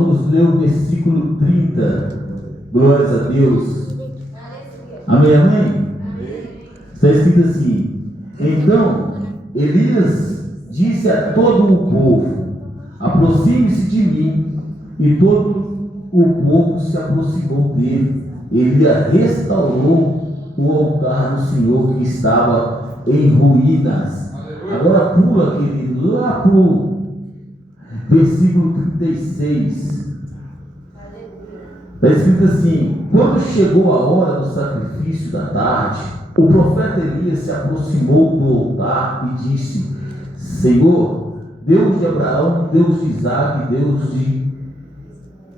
vamos ler o versículo 30. Glórias a Deus. Amém, amém? Está escrito assim: então Elias disse a todo o povo: aproxime-se de mim. E todo o povo se aproximou dele. Elias restaurou o altar do Senhor que estava em ruínas. Agora pula, querido, lá para o versículo 36. Está escrito assim: quando chegou a hora do sacrifício da tarde, o profeta Elias se aproximou do altar e disse: Senhor, Deus de Abraão, Deus de Isaac, Deus de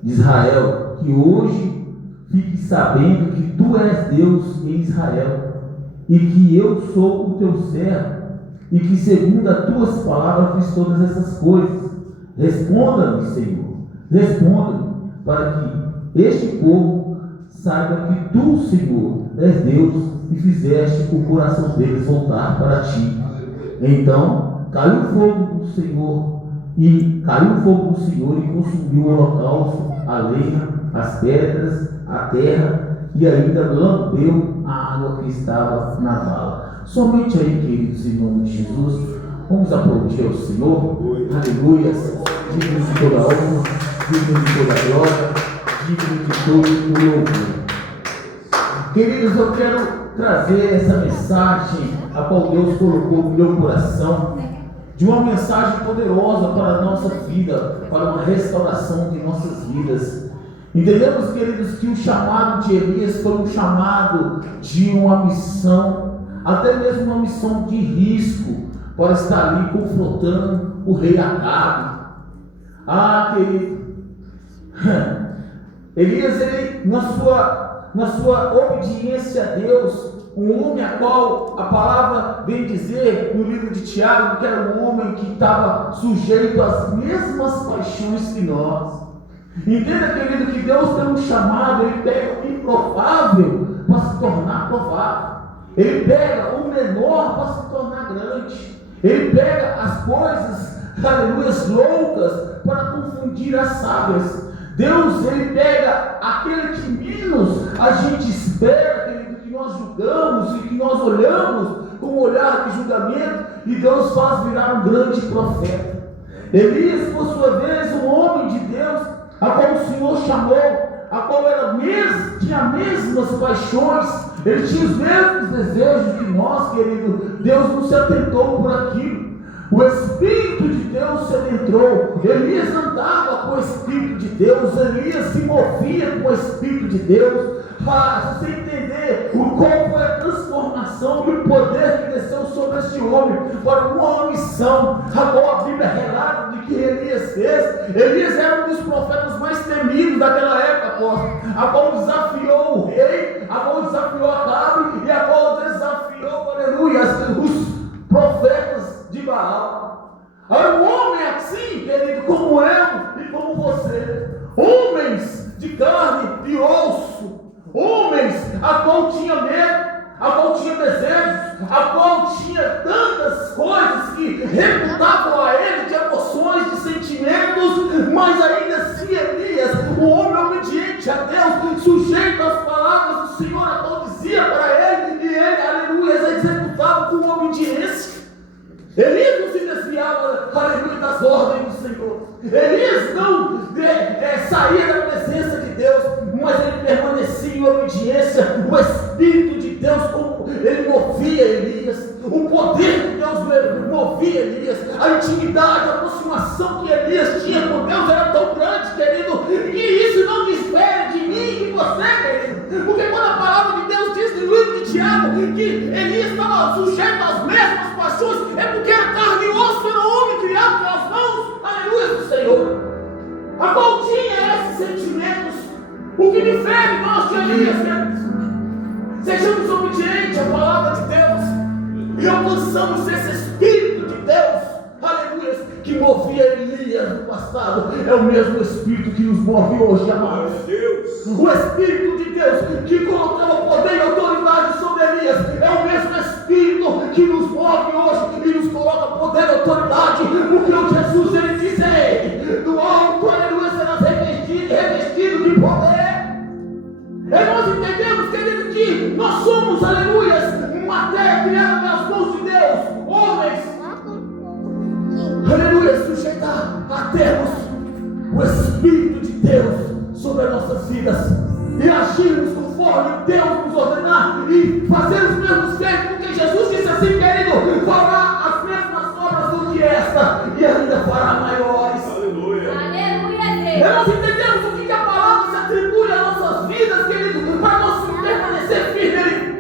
Israel, que hoje fique sabendo que tu és Deus em Israel, e que eu sou o teu servo, e que segundo as tuas palavras fiz todas essas coisas. Responda-me, Senhor, responda-me, para que este povo saiba que tu, Senhor, és Deus e fizeste o coração deles voltar para ti. Então caiu o fogo do Senhor e consumiu o holocausto, a lenha, as pedras, a terra, e ainda lambeu a água que estava na vala. Somente aí, queridos, em nome de Jesus, vamos aplaudir ao Senhor. Aleluias. Digno de toda honra, digno de toda glória, digno de todo o louvor. Queridos, eu quero trazer essa mensagem a qual Deus colocou no meu coração, de uma mensagem poderosa para a nossa vida, para uma restauração de nossas vidas. Entendemos, queridos, que o chamado de Elias foi um chamado de uma missão, até mesmo uma missão de risco, para estar ali confrontando o rei Acabe. Querido, Elias, ele, na sua obediência a Deus, um homem a qual a palavra vem dizer no livro de Tiago que era um homem que estava sujeito às mesmas paixões que nós. Entenda, querido, que Deus tem um chamado. Ele pega o improvável para se tornar provável. Ele pega o menor para se tornar grande. Ele pega as coisas, aleluias, loucas para confundir as sábias. Deus, ele pega aquele que menos a gente espera, querido, que nós julgamos e que nós olhamos com um olhar de julgamento, e Deus faz virar um grande profeta. Elias, por sua vez, um homem de Deus, a qual o Senhor chamou, a qual tinha as mesmas paixões, ele tinha os mesmos desejos que nós, querido. Deus não se atentou por aquilo. O Espírito de Deus se adentrou. Elias andava com o Espírito de Deus. Elias se movia com o Espírito de Deus. Para você entender qual foi a transformação e o poder que desceu sobre este homem para uma missão, a qual a Bíblia relata de que Elias fez. Elias era um dos profetas mais temidos daquela época, a qual desafiou o rei, a qual desafiou Acabe e a qual desafiou, aleluia, os profetas de Baal. Era um homem assim, querido, como eu e como você, homens de carne e osso, homens a qual tinha medo, a qual tinha desejos, a qual tinha tantas coisas que reputavam a ele de emoções, de sentimentos, mas ainda assim Elias, um homem obediente a Deus, sujeito às palavras do Senhor, a qual dizia para ele, e ele, aleluia, executava com obediência. Elias não se desviava, aleluia, das ordens do Senhor. Elias não saía da presença de Deus, mas ele permanecia em obediência. O Espírito de Deus, como ele movia Elias, o poder de Deus movia Elias, a intimidade, a aproximação que Elias tinha com Deus era tão grande, querido, que isso não difere de mim e de você, querido. Porque quando a palavra de Deus diz no livro de Tiago que Elias estava sujeito às mesmas paixões, é porque a carne e o osso era um homem criado pelas mãos, aleluia, do Senhor, a qual tinha esses sentimentos. O que difere nós de Elias, queridos? Sejamos obedientes à palavra de Deus e alcançamos esse Espírito de Deus, aleluia, que movia Elias no passado. É o mesmo Espírito que nos move hoje, amados. O Espírito de Deus que colocava poder e autoridade sobre Elias é o mesmo Espírito que nos move hoje e nos coloca poder e autoridade, porque o Jesus, ele diz: do alto, aleluia, serás reverente mãos, aleluia, matéria criada pelas mãos de Deus, homens, aleluia, sujeita a termos o Espírito de Deus sobre as nossas vidas e agirmos conforme Deus nos ordenar e fazer os mesmos feitos, porque Jesus disse assim, querido, fará as mesmas obras do que esta e ainda fará maiores. Aleluia. Aleluia. Nós entendemos o que a palavra se atribui às nossas vidas, querido, para nós permanecer firmes.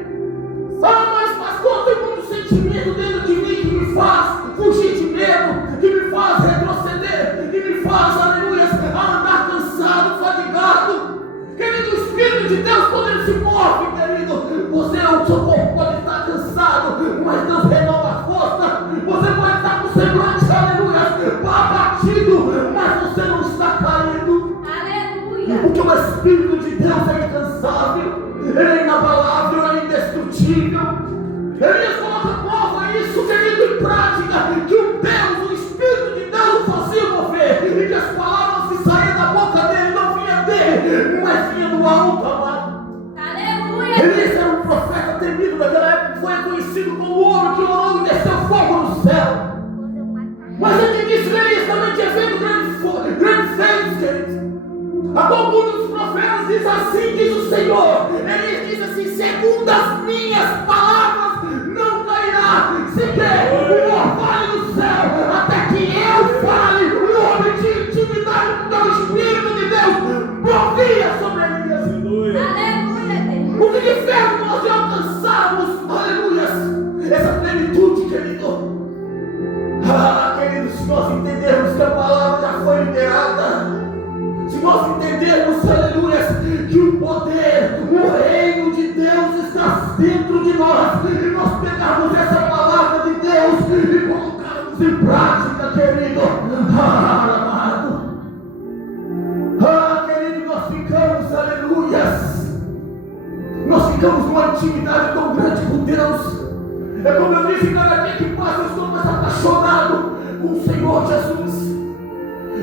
Mas pastor, tem muito sentimento dentro de mim que me faz fugir de medo, que me faz retroceder, que me faz, aleluia, andar cansado, fadigado. Querido, o Espírito de Deus, quando ele se move, querido, o seu corpo pode estar cansado, mas Deus renova a força. Você pode estar com o semblante, aleluia, abatido, mas você não está caído. Aleluia. Porque o Espírito de Deus é incansável, ele é inabalável, ele é indestrutível. Elias coloca prova isso, querido, em prática, que o Deus, o Espírito de Deus o fazia mover, e que as palavras que saíam da boca dele não vinham dele, mas vinham do alto, amado. Aleluia! Elias era um profeta temido daquela época, foi reconhecido como o homem que orou e desceu fogo no céu. Mas ele disse que Elias também tinha feito grandes feitos, querido. A qual muitos dos profetas diz assim, diz o Senhor. Elias diz assim, segundo as minhas palavras, não cairá sequer o orvalho do céu, até que eu fale. O homem de intimidade com o Espírito de Deus provia sobre Elias. Aleluia, Deus. O que de ferro nós alcançarmos, aleluia, essa plenitude, querido. Querido, se nós entendermos que a palavra já foi liberada, se nós entendermos, aleluia, que o poder, o reino de Deus está dentro de nós, e nós pegarmos essa palavra de Deus e colocarmos em prática, querido, amado, querido, nós ficamos, aleluia, nós ficamos numa intimidade tão grande com Deus. É como eu disse, cada dia que passa eu estou mais apaixonado com o Senhor Jesus.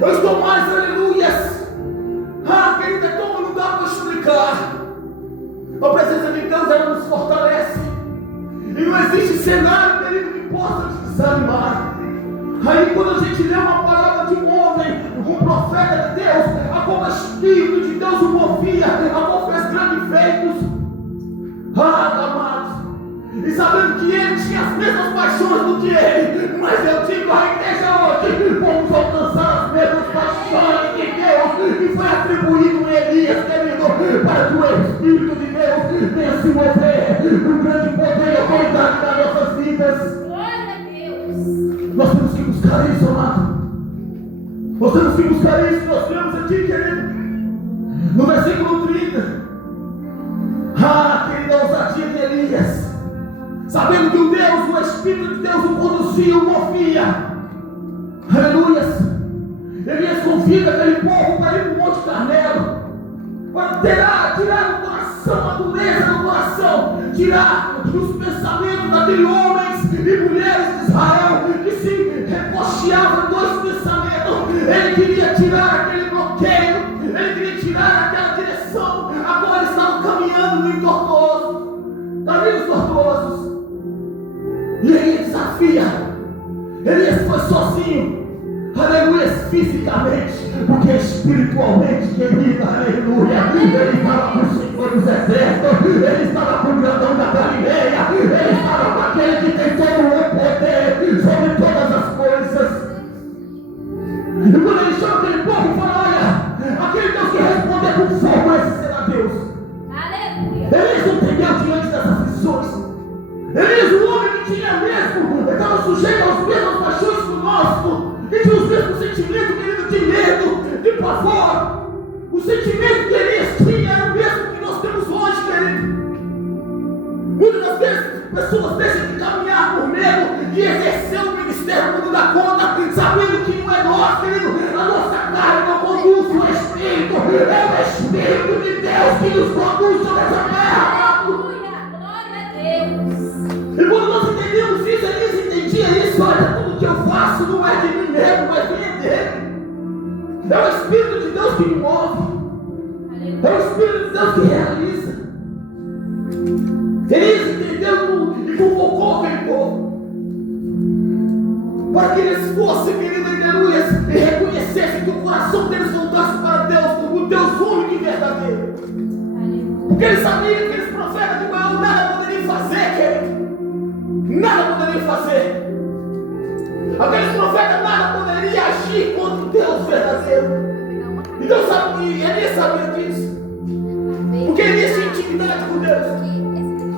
Eu estou mais, aleluia. Querido, é como não dá para explicar. A presença de Deus, ela nos fortalece. E não existe cenário, querido, que possa te desanimar. Aí quando a gente lê uma palavra de um homem, um profeta de Deus, a qual o Espírito de Deus o movia, a qual fez grandes feitos, amados, e sabendo que ele tinha as mesmas paixões do que ele, mas eu digo à igreja hoje, vamos alcançar as mesmas paixões de Deus, que foi atribuído a Elias, querido, para que o Espírito de Deus venha se mover com grande poder e autoridade nas nossas vidas. Glória a Deus. Nós temos que buscar isso, amado. Nós temos que buscar isso. Nós temos aqui, querido, no versículo 30. Querida, a ousadia de Elias, sabendo que o Deus, o Espírito de Deus o conduzia, o movia. Aleluia. Elias convida aquele povo para ir para o Monte Carmelo, para tirar do coração a dureza do coração, tirar dos pensamentos daqueles homens e mulheres de Israel que se reposteavam em dois pensamentos. Ele queria tirar aquele bloqueio, ele queria tirar aquela direção a qual eles estavam caminhando no tortuoso, caminhos tortuosos. E ele desafia. Elias foi sozinho, aleluia, fisicamente, porque espiritualmente, querido, aleluia, ele estava com o Senhor dos Exércitos, ele estava com o grandão da Galileia, ele estava com aquele que tem todo o poder sobre todas as coisas. E quando ele chama aquele povo e fala, olha, aquele Deus que responder com fogo, esse será Deus. Aleluia. Elias não entendeu diante das aflições. Elias, o homem que tinha mesmo, estava sujeito às mesmas paixões conosco, e tinha os mesmos sentimentos, querido, de medo, de pavor. O sentimento que Elias tinha era o mesmo que nós temos hoje, querido. Muitas das vezes, pessoas deixam de caminhar por medo de exercer o ministério quando dá conta, sabendo que não é nós, querido, a nossa carne não conduz o Espírito, é o Espírito de Deus que nos conduz sobre essa terra. E quando nós entendemos isso, Elias entendia isso. Olha, tudo que eu faço não é de mim mesmo, mas vem dele. É o Espírito de Deus que me move, é o Espírito de Deus que realiza. Elias entendeu e convocou aquele povo para que eles fossem, querido, aleluia, e reconhecessem que o coração deles voltasse para Deus, o Deus único e verdadeiro. Porque eles sabiam que aqueles profetas de Baal nada poderiam fazer, querido. Nada poderiam fazer. Aqueles profetas nada poderiam agir contra o Deus verdadeiro. Então Elias sabia disso. Porque Elias tinha intimidade com Deus.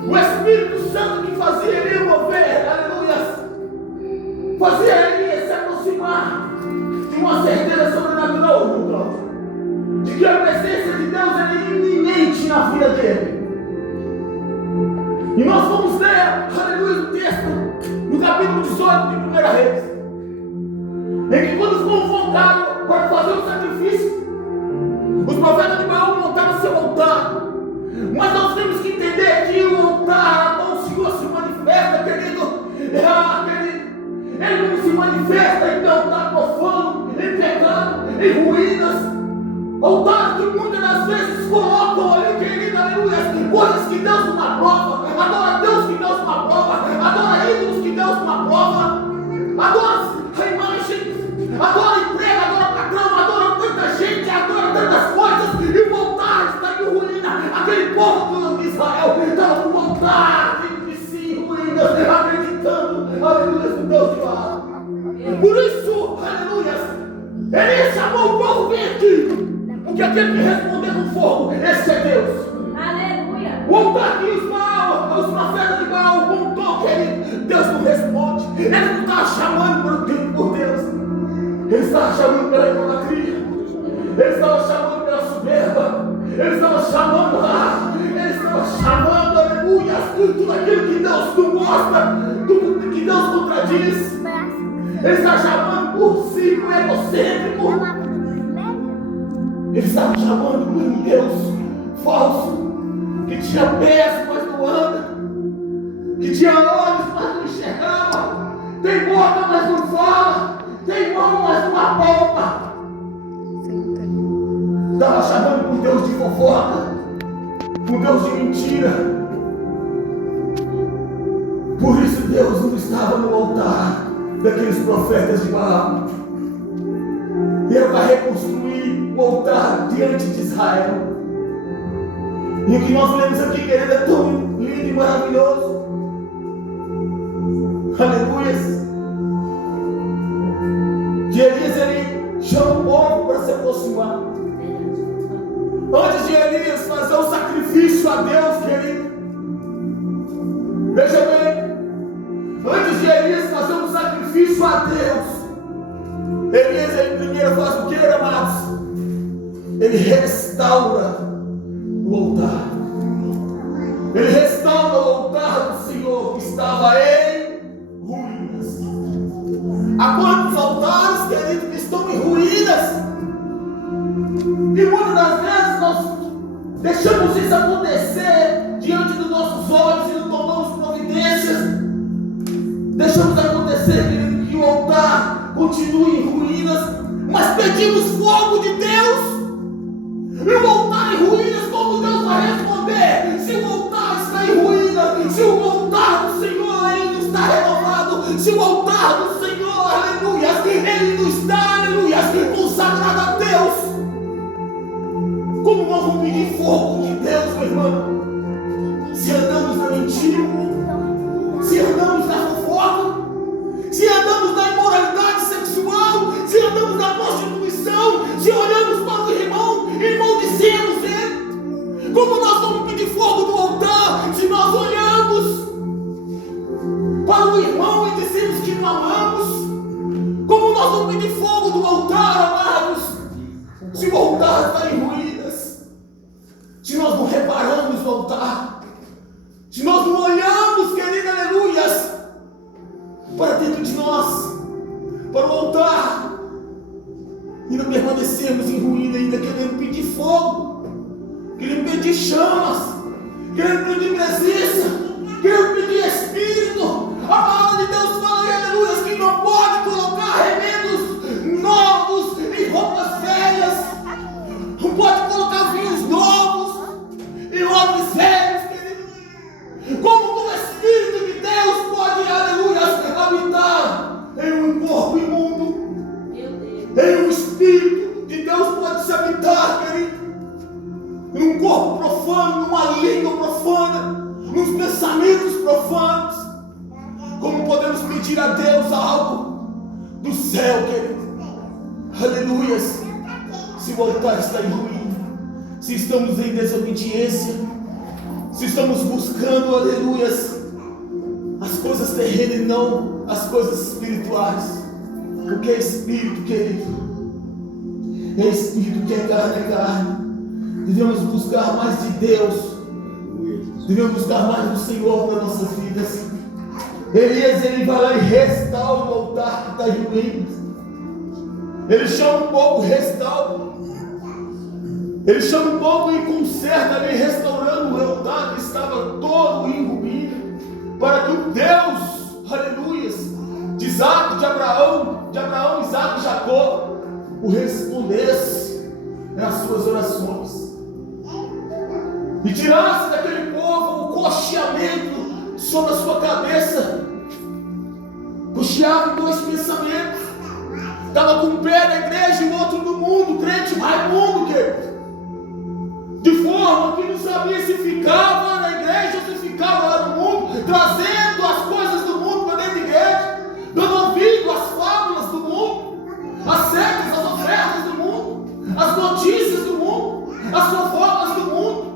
O Espírito Santo que fazia ele mover, aleluia, fazia ele se aproximar de uma certeza sobrenatural, de que a presença de Deus era iminente na vida dele. E nós vamos ler, aleluia, o texto no capítulo 18 de 1 Reis, em que quando foram convocados para fazer o sacrifício, os profetas de Baal montaram seu altar. Mas nós temos que entender que o altar, quando o Senhor se manifesta, querido, ele não se manifesta em altar profano, em pecado, em ruínas. Altar que muitas das vezes colocam ali, querido, aleluia, coisas que Deus não aprova, adora Deus que Deus não aprova, adora ídolos que Deus não aprova, adora a imagem, adora emprego, adora patrão, adora tanta gente, adora tantas coisas, e o altar está em ruína. Aquele povo de Israel estava com o altar dentro de si em ruínas, acreditando, aleluia, no Deus de Baal. Por isso, aleluia, ele chamou o povo, vem aqui. Porque aquele que responder com fogo, esse é Deus. Aleluia. O altar que os profetas de Baal montou, querido, Deus não responde. Ele não estava chamando por Deus. Ele estava chamando pela idolatria. Ele estava chamando pela soberba. Ele estava chamando, aleluia, tudo aquilo que Deus não mostra, tudo que Deus contradiz. Ele estava chamando por si, por egocêntrico. Eles estavam chamando por um Deus falso, que tinha pés, mas não anda, que tinha olhos, mas não enxergava, tem boca, mas não fala, tem mão, mas não apalpa. Estava chamando por Deus de fofoca, por Deus de mentira. Por isso Deus não estava no altar daqueles profetas de Baal. Ele vai reconstruir o altar diante de Israel. E o que nós lemos aqui, querido, é tão lindo e maravilhoso. Aleluia. Que Elias, ele chama o povo para se aproximar. Antes de Elias fazer o sacrifício a Deus, querido, veja bem, antes de Elias fazer um sacrifício a Deus, Elias, ele primeiro faz o que, amados? Ele restaura o altar. Ele restaura o altar do Senhor que estava em ruínas. Há quantos altares, queridos, que estão em ruínas? E muitas das vezes nós deixamos isso acontecer diante dos nossos olhos e não tomamos providências. Deixamos acontecer, querido, que o altar continue em ruínas, mas pedimos fogo de Deus. E o altar em ruínas, como Deus vai responder? Se o altar está em ruínas, se o altar do Senhor ainda está renovado, se o altar do Senhor, aleluia, ele não está, aleluia, consagrado a Deus, como nós vamos pedir fogo de Deus, meu irmão? Se andamos na mentira, se andamos na fofoca, se andamos na imoralidade sexual, se andamos na prostituição, se olhamos para o irmão e maldizemos ele, como nós vamos pedir fogo do altar se nós olhamos para o irmão e dizemos que não amamos? Como nós vamos pedir fogo do altar, amados, se o altar está em ruínas, se nós não reparamos no altar, se nós não olhamos, querido, aleluias, para dentro de nós, para o altar, ainda permanecemos em ruína, ainda querendo pedir fogo, querendo pedir chamas, querendo pedir presença, querendo pedir Espírito. A palavra de Deus fala, aleluia, que não pode colocar remendos novos em roupas velhas, não pode colocar vinhos novos em odres velhos, querido. profano, numa língua profana, nos pensamentos profanos. Como podemos pedir a Deus algo do céu, querido? Aleluias. Se o altar está em ruína, se estamos em desobediência, se estamos buscando, aleluias, as coisas terrenas e não as coisas espirituais. O que é espírito, querido? É espírito, o que é carne. Devemos buscar mais de Deus. Devemos buscar mais do Senhor para nossas vidas. Elias, ele vai lá e restaura o altar que está em ruínas. Ele chama o povo, restaura. Ele chama o povo e conserta ali, restaurando o altar que estava todo em ruína, para que o Deus, aleluias, de Isaac, de Abraão, Isaac e Jacó, o respondesse nas suas orações e tirasse daquele povo o cocheamento sobre a sua cabeça. Cocheava em dois pensamentos. Estava com um pé na igreja e o outro no mundo, crente Raimundo, querido. De forma que não sabia se ficava na igreja ou se ficava lá no mundo, trazendo as coisas do mundo para dentro da igreja, dando ouvido às fábulas do mundo, às sectas, às ofertas do mundo, às notícias do mundo, às fofocas do mundo.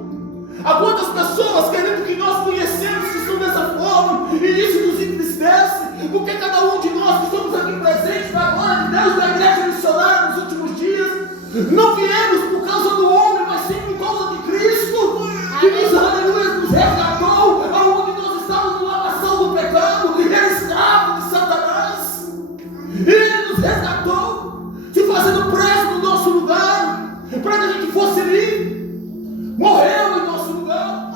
Há quantas pessoas, querido, que nós conhecemos que estão dessa forma, e isso nos entristece, porque cada um de nós que estamos aqui presentes na glória de Deus, da igreja missionária nos últimos dias, não viemos por causa do homem, mas sim por causa de Cristo, que nos, aleluia, nos resgatou, aonde nós estávamos numa nação do pecado, era escravo de Satanás, e Ele nos resgatou, se fazendo preso no nosso lugar, para que a gente fosse livre, morreu em nosso lugar,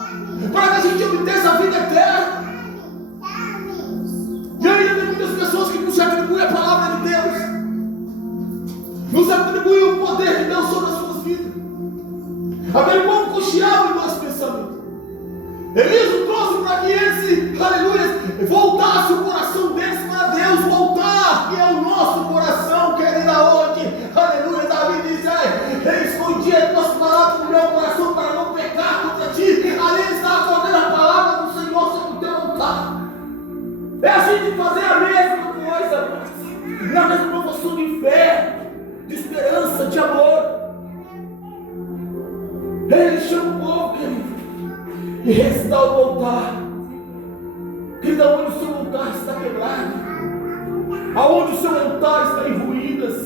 para que a gente obtivesse a vida eterna. E ainda tem muitas pessoas que nos atribuem a palavra de Deus, nos atribuem o poder de Deus sobre as suas vidas. Aquele povo cocheava em dois pensamentos. Elias o trouxe para que eles, aleluia, voltasse o coração deles para Deus, voltar, que é o nosso coração, querido, aonde, aleluia, Davi diz, escondi as tuas palavras no meu coração para não pecar contra ti. Ali ele está acordando a palavra do Senhor sobre o teu altar. É a gente fazer a mesma coisa, na mesma proporção de fé, de esperança, de amor. Ele chama o povo, querido, e restaura o altar. Querido, aonde o seu altar está quebrado, aonde o seu altar está em ruínas,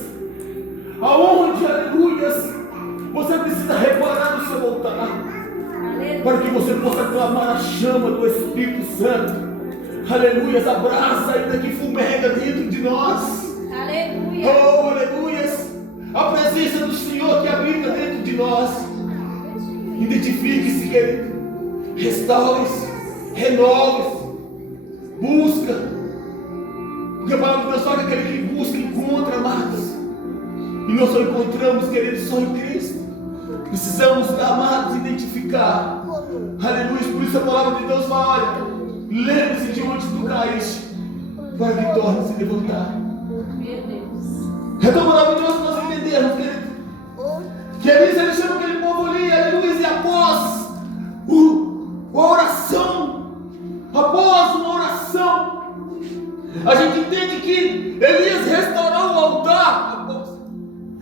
aonde, aleluias, você precisa reparar o seu altar, para que você possa clamar a chama do Espírito Santo. Aleluias, a brasa ainda que fumega dentro de nós. Aleluia. Oh, aleluias, a presença do Senhor que habita dentro de nós. Identifique-se, querido, restaure-se, renove-se, busca, porque a palavra de Deus fala que aquele que busca encontra, amados, e nós só encontramos, querido, só em Cristo. Precisamos, amados, identificar, aleluia. Por isso a palavra de Deus fala, olha, lembre-se de onde tu caíste, para que torne a se levantar. Então, maravilhoso nós entendermos, querido, que Elias, ele chama aquele povo ali, aleluia, e após a oração, após uma oração, a gente entende que Elias restaurou o altar,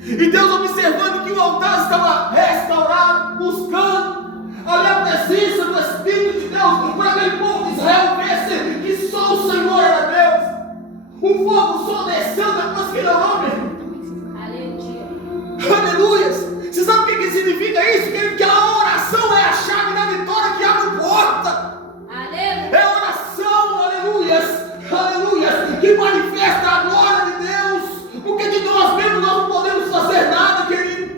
e Deus observando que o altar estava restaurado, buscando ali a presença do Espírito de Deus, para aquele povo de Israel vesse que só o Senhor era Deus. O fogo só desceu depois que ele orou, meu irmão. Aleluia. Você sabe o que significa isso, querido? Que a oração é a chave da vitória que abre porta. Aleluia. É a oração, aleluia, que manifesta a glória de Deus. Porque de nós mesmos nós não podemos fazer nada, querido.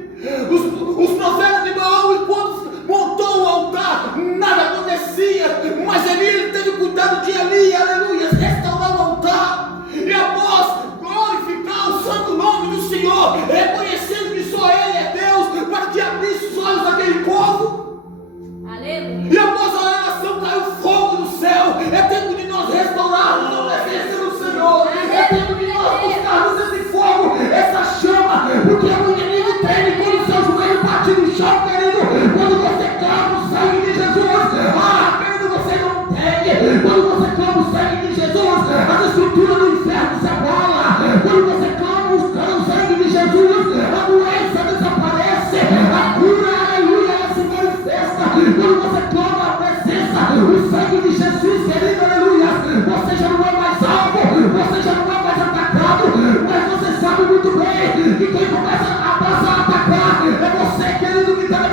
Os profetas de Baal, enquanto montou o altar, nada acontecia. Mas ele teve cuidado de Eli, aleluia, restaurar o altar. E após glorificar o santo nome do Senhor, reconhecendo que só Ele é Deus, para que abrisse os olhos daquele povo. Aleluia. E após a oração caiu fogo do céu. É tempo de nós restaurarmos a presença do Senhor. É tempo de nós buscarmos esse fogo, essa chama, porque o inimigo treme quando o seu joelho bate no chão, querido. Quando você clama o sangue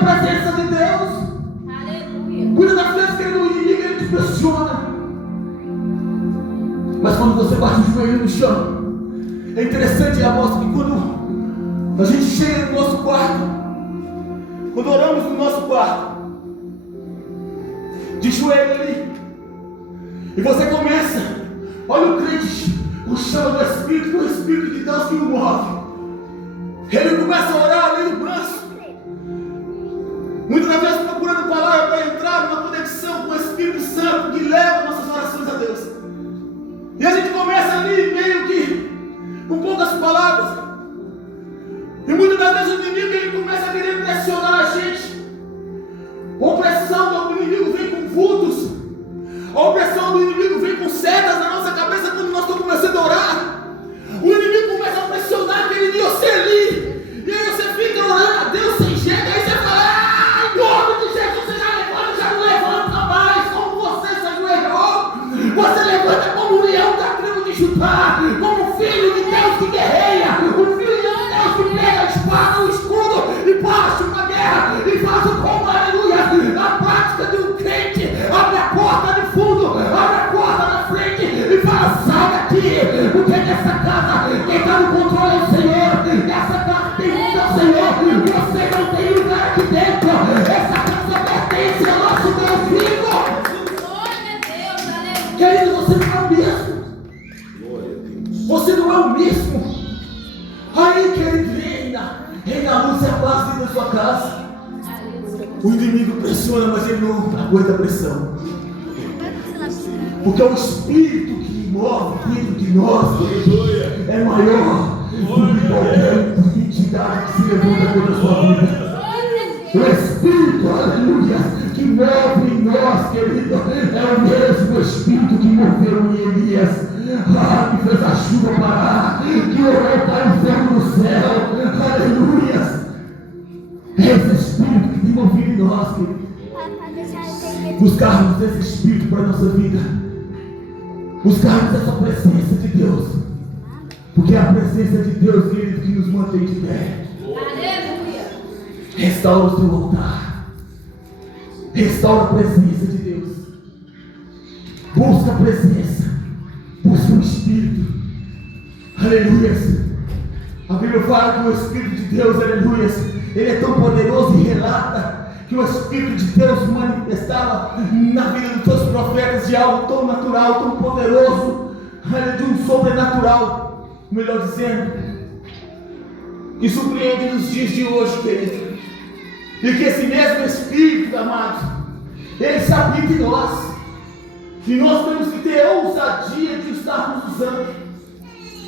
presença de Deus. Aleluia. Muitas das vezes, querido, o inimigo ele te pressiona. Mas quando você bate o joelho no chão, é interessante a mostra que quando a gente chega no nosso quarto, quando oramos no nosso quarto, de joelho ali, e você começa, olha o crente, o chão do Espírito, o Espírito de Deus que o move. Ele começa a orar ali, manso. Muitas das vezes procurando palavra para entrar numa conexão com o Espírito Santo que leva nossas orações a Deus. E a gente começa ali meio que com poucas palavras. E muitas das vezes o inimigo ele começa a querer pressionar a gente. A opressão do inimigo vem com vultos. A opressão do inimigo vem com setas na nossa cabeça quando nós estamos começando a orar. O inimigo começa a pressionar aquele dia você ali. E aí você fica orando a Deus sem jeito. Aí você fala, em nome de Jesus, você já não levanta mais como você se ajoelhou. Você levanta como um leão da tribo de Judá, como um filho de Deus que guerreia, um filho de Deus que pega a espada, o escudo e parte uma guerra e faz o como, aleluia. A prática de um crente abre a porta de fundo, abre a porta na frente e fala, sai daqui, porque nessa casa quem está no controle é o Senhor, nessa casa tem mundo ao Senhor, você não tem lugar aqui dentro, essa casa pertence ao nosso Deus vivo. Glória a Deus, aleluia. Querido, você não é o mesmo. Você não é o mesmo. Aí, querido, reina a luz e a paz dentro da sua casa. O inimigo pressiona, mas ele não aguenta a pressão. Porque o Espírito que move dentro de nós é maior do que qualquer entidade que se levanta contra a sua vida. O Espírito, aleluia, que move em nós, querido, é o mesmo Espírito que moveu em Elias, que fez a chuva parar, que orou para o fogo no céu, aleluia. É esse Espírito que tem movido em nós, querido. Buscarmos esse Espírito para a nossa vida, buscarmos essa presença de Deus, porque é a presença de Deus, querido, que nos mantém de pé. Aleluia. Restaura o seu altar, restaura a presença de Deus, busca a presença, busca o Espírito, aleluia. A Bíblia fala que o Espírito de Deus, aleluia, ele é tão poderoso e relata que o Espírito de Deus manifestava na vida dos seus profetas de algo tão natural, tão poderoso, de um sobrenatural, melhor dizendo, que surpreende nos dias de hoje, querido. E que esse mesmo Espírito, amado, ele se habita em nós. E nós temos que ter a ousadia de estarmos usando.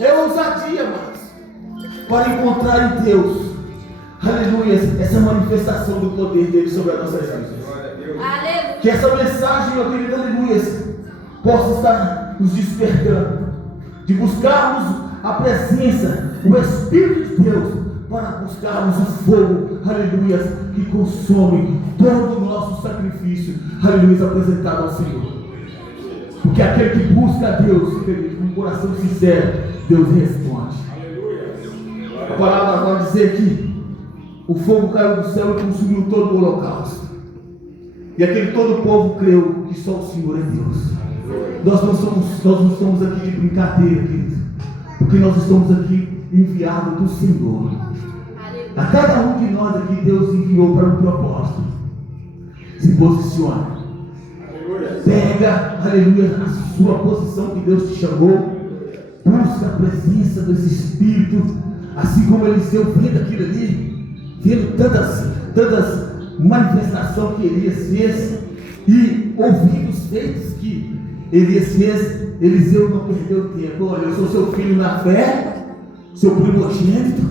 É ousadia, amados, para encontrar em Deus, aleluia, essa manifestação do poder dele sobre as nossas vidas. Aleluia. Que essa mensagem, meu querido, aleluia, possa estar nos despertando, de buscarmos a presença, o Espírito de Deus, para buscarmos o fogo, aleluia, que consome todo o nosso sacrifício, aleluia, apresentado ao Senhor. Porque aquele que busca a Deus, querido, com um coração sincero, Deus responde. A palavra vai dizer que o fogo caiu do céu e consumiu todo o holocausto. E aquele todo o povo creu que só o Senhor é Deus. Nós não estamos aqui de brincadeira, querido, porque nós estamos aqui enviados do Senhor. A cada um de nós aqui Deus enviou para um propósito. Se posiciona. Pega, aleluia, a sua posição que Deus te chamou. Busca a presença desse Espírito. Assim como Eliseu vendo aquilo ali, vendo tantas manifestações que Elias fez e ouvindo os feitos que Elias fez, Eliseu não perdeu tempo. Olha, eu sou seu filho na fé, seu primogênito,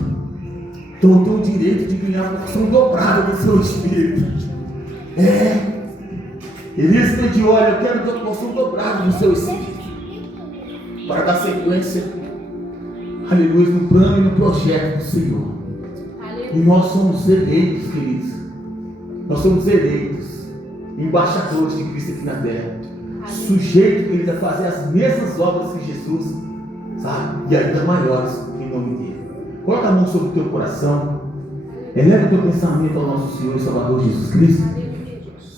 então eu tenho o direito de ganhar a porção dobrada do seu espírito. Elias pediu, olha, eu quero ter a porção dobrada do seu espírito, para dar sequência, aleluia, no plano e no projeto do Senhor. Aleluia. E nós somos eleitos, queridos. Nós somos eleitos, embaixadores de Cristo aqui na terra. Aleluia. Sujeitos, queridos, a fazer as mesmas obras que Jesus, sabe? E ainda maiores em nome dele. Coloca a mão sobre o teu coração. Eleva o teu pensamento ao nosso Senhor e Salvador Jesus Cristo.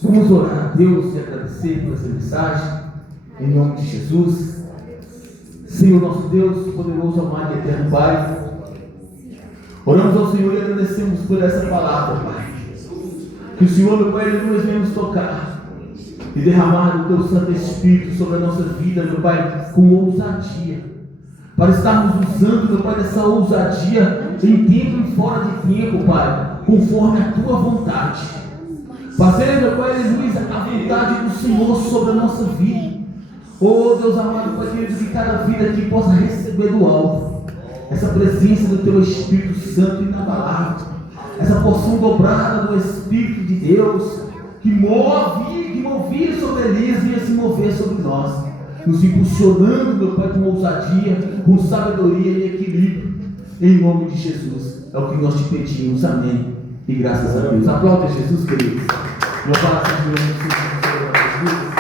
Vamos orar a Deus e agradecer por essa mensagem, em nome de Jesus. Senhor nosso Deus, poderoso, amado e eterno Pai, oramos ao Senhor e agradecemos por essa palavra, Pai. Que o Senhor, meu Pai, nos venha nos tocar e derramar o teu Santo Espírito sobre a nossa vida, meu Pai, com ousadia, para estarmos usando, meu Pai, dessa ousadia em tempo e fora de tempo, Pai, conforme a tua vontade. Fazer, meu Pai, aleluia, a vontade do Senhor sobre a nossa vida. Oh Deus amado, Pai querido, que cada vida aqui possa receber do alto essa presença do teu Espírito Santo inabalável, essa porção dobrada do Espírito de Deus que movia sobre eles e ia se mover sobre nós, nos impulsionando, meu Pai, com ousadia, com sabedoria e equilíbrio, em nome de Jesus. É o que nós te pedimos, amém. E graças a Deus. Aplauda Jesus, queridos. Meu Pai, Senhor, Jesus.